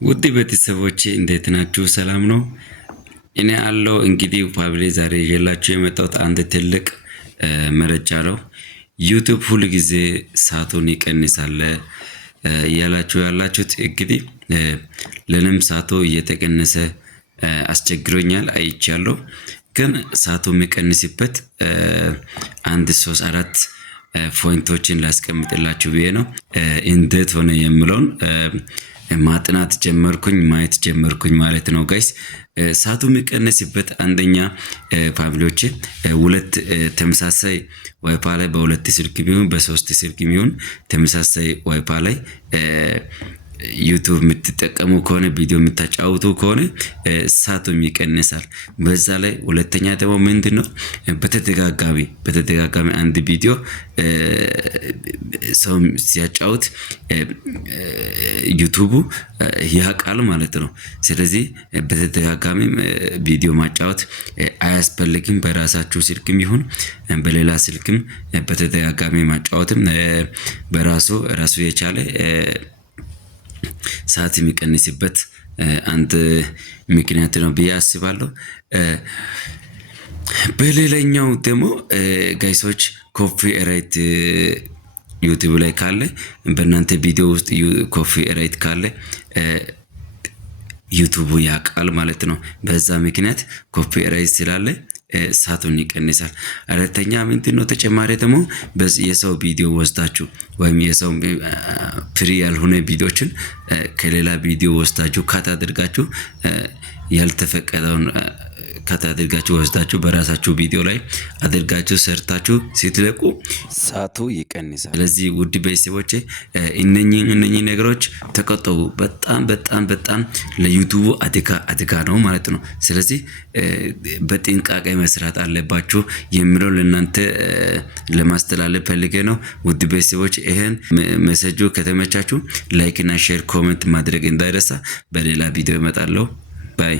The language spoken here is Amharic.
ውድ ቤተሰቦቼ እንዴት ናችሁ? ሰላም ነው? እኔ አለው እንግዲህ ፋብሌ ዛሬ ይዤላችሁ የመጣሁት አንድ ትልቅ መረጃ ነው። ዩቲዩብ ሁል ጊዜ ሰዓቱን ይቀንሳል እያላችሁ ያላችሁት እንግዲህ ለኔም ሰዓቱ እየተቀነሰ አስቸግሮኛል አይቻለሁ። ግን ሰዓቱ የሚቀንስበት አንድ 3-4 ፖይንቶችን ላስቀምጥላችሁ ብዬ ነው። እንዴት ሆነ የምለውን ማጥናት ጀመርኩኝ ማየት ጀመርኩኝ ማለት ነው ጋይስ። ሰዓቱ የሚቀንስበት አንደኛ ፋሚሊዎቼ ሁለት ተመሳሳይ ዋይፋ ላይ በሁለት ስልክ ቢሆን በሶስት ስልክ ቢሆን ተመሳሳይ ዋይፋ ላይ ዩቲዩብ የምትጠቀሙ ከሆነ ቪዲዮ የምታጫውቱ ከሆነ ሰዓቱም ይቀንሳል። በዛ ላይ ሁለተኛ ደግሞ ምንድነው በተደጋጋሚ አንድ ቪዲዮ ሰው ሲያጫውት ዩቲዩቡ ያውቃል ማለት ነው። ስለዚህ በተደጋጋሚ ቪዲዮ ማጫወት አያስፈልግም። በራሳችሁ ስልክም ይሁን በሌላ ስልክም በተደጋጋሚ ማጫወትም ራሱ የቻለ ሰዓት የሚቀንስበት አንድ ምክንያት ነው ብዬ አስባለሁ። በሌላኛው ደግሞ ጋይሶች ኮፒ ራይት ዩቲዩብ ላይ ካለ በእናንተ ቪዲዮ ውስጥ ኮፒ ራይት ካለ ዩቲዩቡ ያውቃል ማለት ነው። በዛ ምክንያት ኮፒ ራይት ስላለ ሰዓቱን ይቀንሳል። አራተኛ ምንድነው ተጨማሪ ደግሞ የሰው ቪዲዮ ወስዳችሁ ወይም የሰው ፍሪ ያልሆነ ቪዲዮችን ከሌላ ቪዲዮ ወስዳችሁ ካት አድርጋችሁ ያልተፈቀደውን ካት አድርጋችሁ ወስዳችሁ በራሳችሁ ቪዲዮ ላይ አድርጋችሁ ሰርታችሁ ስትለቁ ሰዓቱ ይቀንሳል። ስለዚህ ውድ ቤተሰቦቼ እነኚህ ነገሮች ተቆጠቡ። በጣም ለዩቲዩቡ አደጋ ነው ማለት ነው። ስለዚህ በጥንቃቄ መስራት አለባችሁ የሚለው ለእናንተ ለማስተላለፍ ፈልጌ ነው። ውድ ቤተሰቦች ይሄን ሜሴጁ ከተመቻችሁ ላይክ እና ሼር ኮሜንት ማድረግ እንዳይረሳ። በሌላ ቪዲዮ እመጣለሁ። ባይ